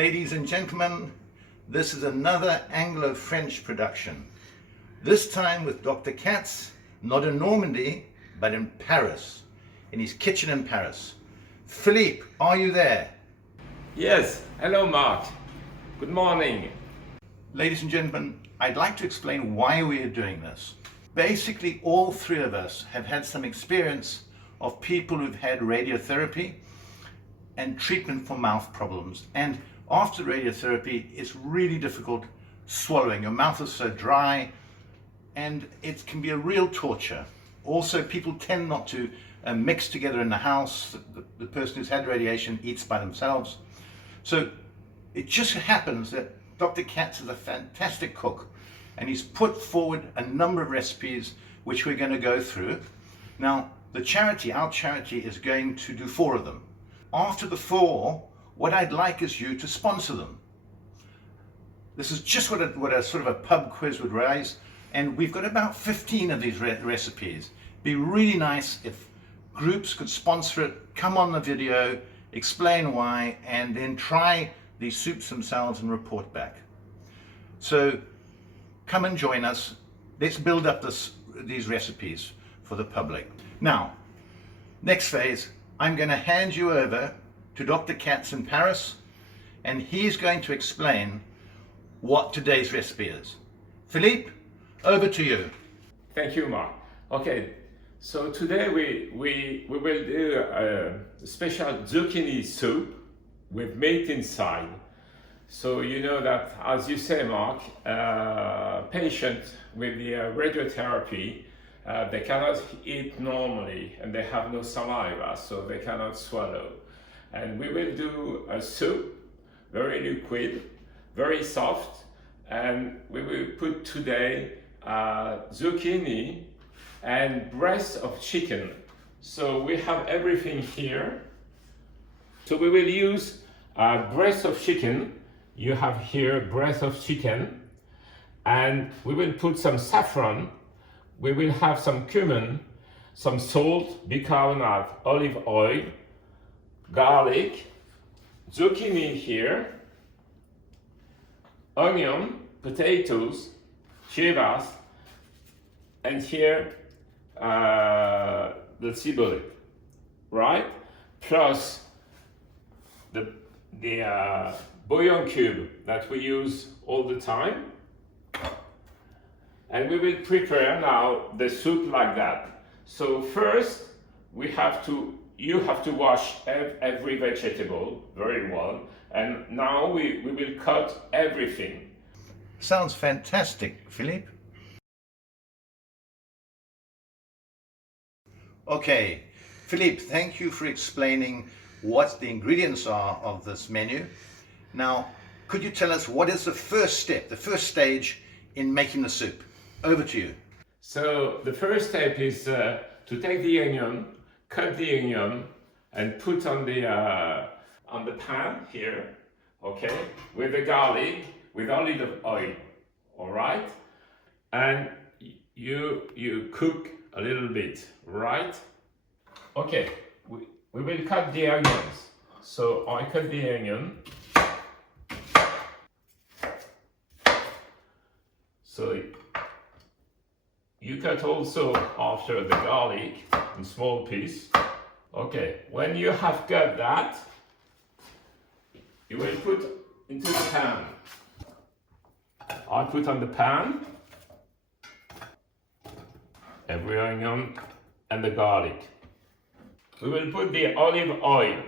Ladies and gentlemen, this is another Anglo-French production. This time with Dr. Katz, not in Normandy, but in Paris, in his kitchen in Paris. Philippe, are you there? Yes, hello Mark. Good morning. Ladies and gentlemen, I'd like to explain why we are doing this. Basically, all three of us have had some experience of people who've had radiotherapy and treatment for mouth problems. And after radiotherapy, it's really difficult swallowing. Your mouth is so dry and it can be a real torture. Also, people tend not to mix together in the house. The person who's had radiation eats by themselves. So it just happens that Dr. Katz is a fantastic cook and he's put forward a number of recipes which we're going to go through. Now, our charity is going to do 4 of them. After the 4, what I'd like is you to sponsor them. This is just what a sort of a pub quiz would raise, and we've got about 15 of these recipes. It'd be really nice if groups could sponsor it, come on the video, explain why, and then try these soups themselves and report back. So come and join us. Let's build up these recipes for the public. Now, next phase, I'm going to hand you over to Dr. Katz in Paris, and he's going to explain what today's recipe is. Philippe, over to you. Thank you, Mark. Okay, so today we will do a special zucchini soup with meat inside. So you know that, as you say, Mark, patients with the radiotherapy, they cannot eat normally and they have no saliva, so they cannot swallow. And we will do a soup, very liquid, very soft, and we will put today zucchini and breast of chicken. So we have everything here. So we will use breast of chicken. You have here breast of chicken, and we will put some saffron. We will have some cumin, some salt, bicarbonate, olive oil, garlic, zucchini here, onion, potatoes, chivas, and here the cibole, right? Plus the bouillon cube that we use all the time. And we will prepare now the soup like that. So first, you have to wash every vegetable very well. And now we will cut everything. Sounds fantastic, Philippe. Okay, Philippe, thank you for explaining what the ingredients are of this menu. Now, could you tell us what is the first step, the first stage in making the soup? Over to you. So the first step is to take the onion, cut the onion, and put on the pan here, okay, with the garlic, with olive oil, all right? And you cook a little bit, right? Okay, we will cut the onions. So I cut the onion. So you cut also after the garlic in small piece. Okay, when you have cut that, you will put into the pan. I put on the pan every onion and the garlic. We will put the olive oil.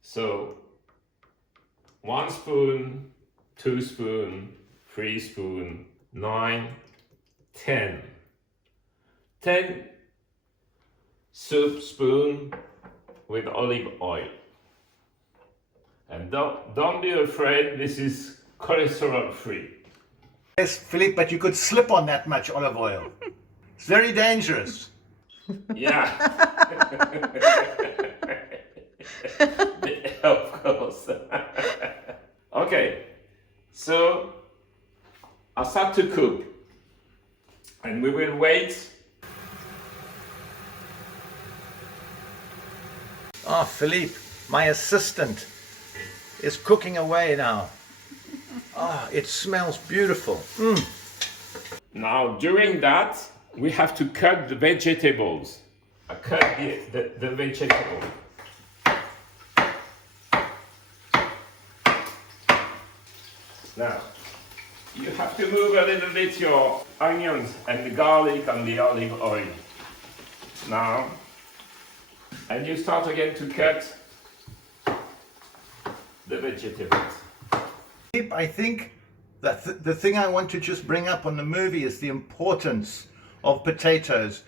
So 1 spoon, 2 spoon, 3 spoon, 9, 10. 10 soup spoon with olive oil. And don't be afraid, this is cholesterol free. Yes, Philippe, but you could slip on that much olive oil. It's very dangerous. Yeah. Of course. Okay, so I start to cook and we will wait. Ah, Philippe, my assistant. is cooking away now. Ah, it smells beautiful. Now, during that, we have to cut the vegetables. Cut the vegetable. Now, you have to move a little bit your onions and the garlic and the olive oil. Now, and you start again to cut the vegetables. I think that the thing I want to just bring up on the movie is the importance of potatoes.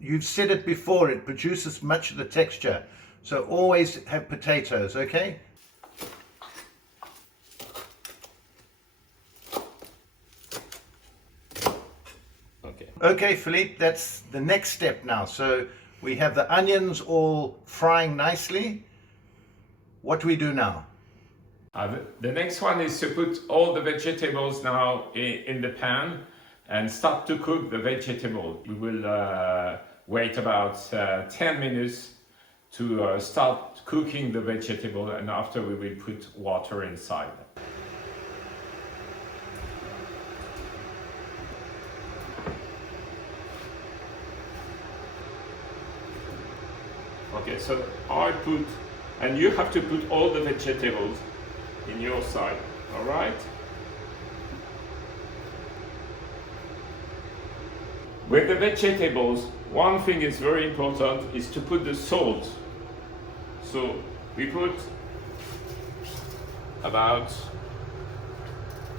You've said it before, it produces much of the texture. So always have potatoes, okay? Okay, Philippe, that's the next step now. So we have the onions all frying nicely. What do we do now? The next one is to put all the vegetables now in the pan and start to cook the vegetable. We will wait about 10 minutes to start cooking the vegetable, and after we will put water inside. Okay, so I put, and you have to put all the vegetables in your side, all right? With the vegetables, one thing is very important is to put the salt. So we put about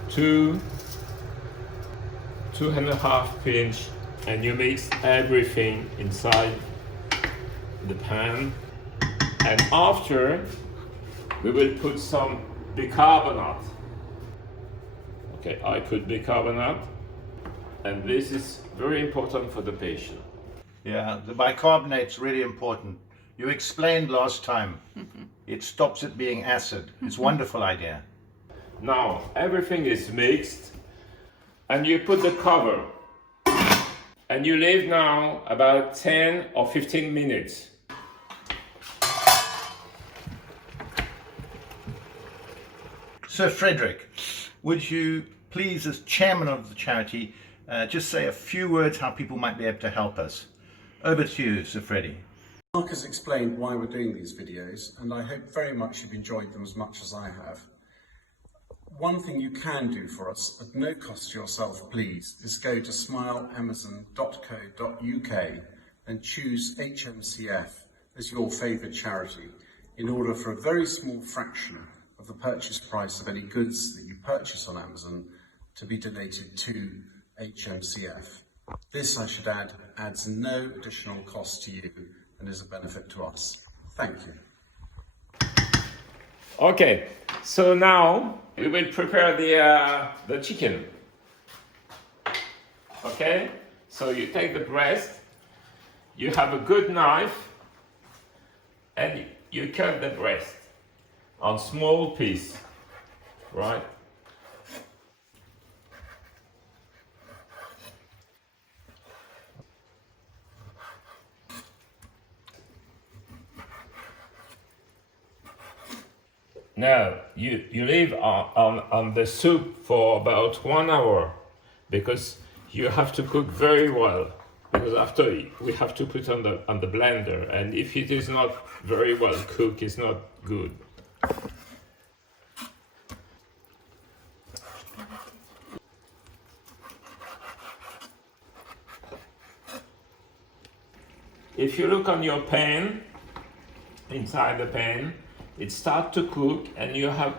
2.5 pinch, and you mix everything inside the pan, and after we will put some bicarbonate. Okay, I put bicarbonate, and this is very important for the patient. Yeah, the bicarbonate's really important. You explained last time. It stops it being acid. It's a wonderful idea. Now everything is mixed, and you put the cover, and you leave now about 10 or 15 minutes. Sir Frederick, would you please, as chairman of the charity, just say a few words how people might be able to help us? Over to you, Sir Freddie. Mark has explained why we're doing these videos, and I hope very much you've enjoyed them as much as I have. One thing you can do for us, at no cost to yourself please, is go to smileamazon.co.uk and choose HNCF as your favourite charity in order for a very small fraction of the purchase price of any goods that you purchase on Amazon to be donated to HNCF. This, I should add, adds no additional cost to you and is a benefit to us. Thank you. Okay, so now we will prepare the chicken. Okay, so you take the breast, you have a good knife, and you cut the breast on small piece, right? Now you leave on the soup for about 1 hour, because you have to cook very well, because after we have to put on the blender, and if it is not very well cooked, it's not good. If you look on your pan, inside the pan, it starts to cook and you have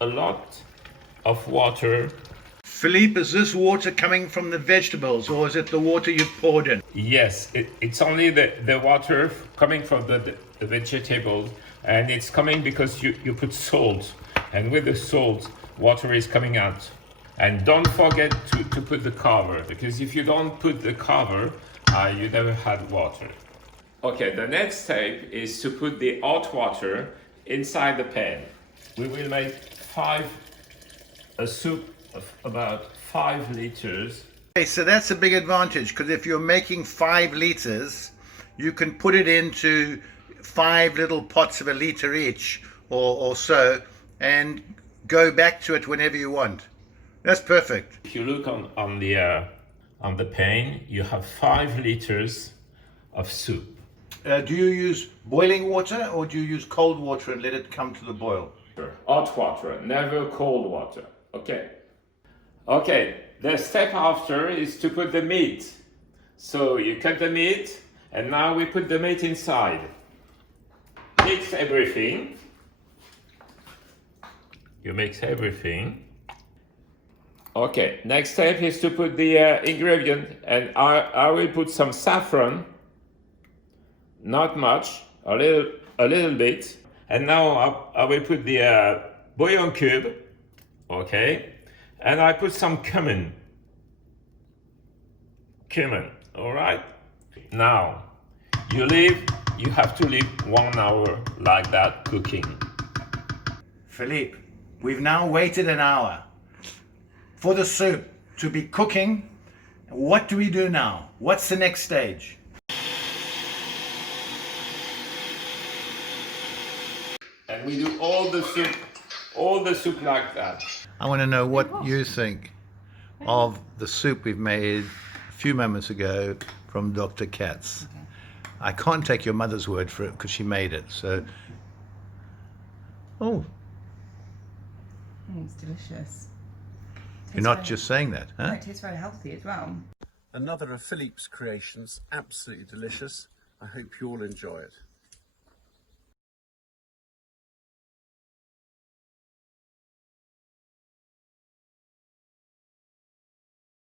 a lot of water. Philippe, is this water coming from the vegetables or is it the water you've poured in? Yes, it's only the water coming from the vegetables, and it's coming because you put salt, and with the salt, water is coming out. And don't forget to put the cover, because if you don't put the cover, you never had water. Okay, the next step is to put the hot water inside the pan. We will make a soup of about 5 liters. Okay, so that's a big advantage, because if you're making 5 liters, you can put it into 5 little pots of 1 liter each, or so, and go back to it whenever you want. That's perfect. If you look on the pan, you have 5 liters of soup. Do you use boiling water or do you use cold water and let it come to the boil? Hot water, never cold water. Okay. Okay, the step after is to put the meat. So you cut the meat, and now we put the meat inside. Mix everything. You mix everything. Okay, next step is to put the ingredient, and I will put some saffron. Not much, a little bit. And now I will put the bouillon cube, okay? And I put some cumin, all right? Now, you have to leave 1 hour like that cooking. Philippe, we've now waited an hour for the soup to be cooking. What do we do now? What's the next stage? And we do all the soup like that. I want to know what you think of the soup we've made a few moments ago from Dr. Katz. Okay. I can't take your mother's word for it because she made it. So, it's delicious. You're not just saying that, huh? No, it tastes very healthy as well. Another of Philippe's creations, absolutely delicious. I hope you all enjoy it.